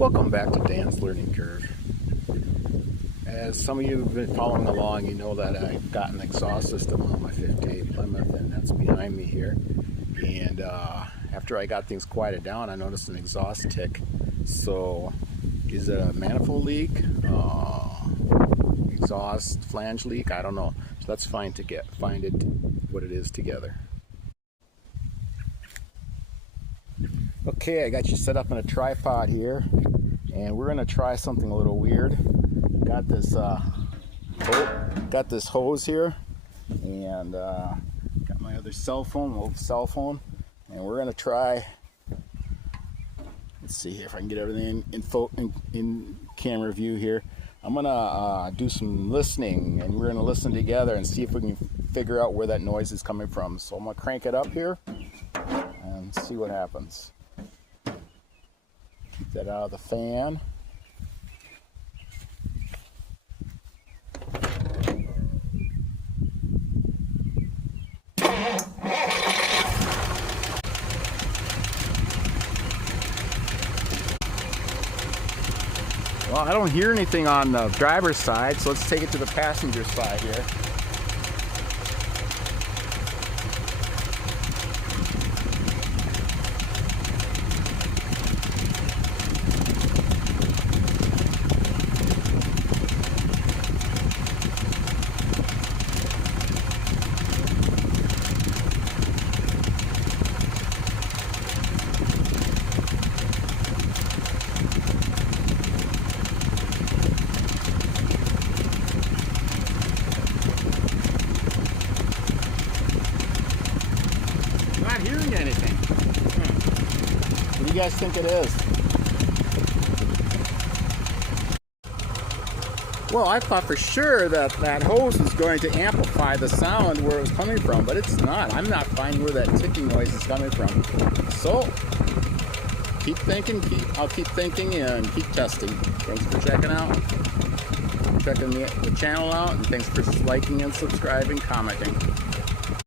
Welcome back to Dan's Learning Curve. As some of you have been following along, you know that I've got an exhaust system on my 58 Plymouth, and that's behind me here. And after I got things quieted down, I noticed an exhaust tick. So is it a manifold leak, exhaust flange leak? I don't know. So let's find what it is together. Okay, I got you set up in a tripod here, and we're gonna try something a little weird. Got this hose here, and got my other old cell phone, and we're gonna try. Let's see here if I can get everything in camera view here. I'm gonna do some listening, and we're gonna listen together and see if we can figure out where that noise is coming from. So I'm gonna crank it up here and see what happens. Keep that out of the fan. Well, I don't hear anything on the driver's side, so let's take it to the passenger side here. Not hearing anything. What do you guys think it is? Well, I thought for sure that hose was going to amplify the sound where it was coming from, but it's not. I'm not finding where that ticking noise is coming from. So, keep thinking, I'll keep thinking and keep testing. Thanks for checking the channel out, and thanks for liking and subscribing, commenting.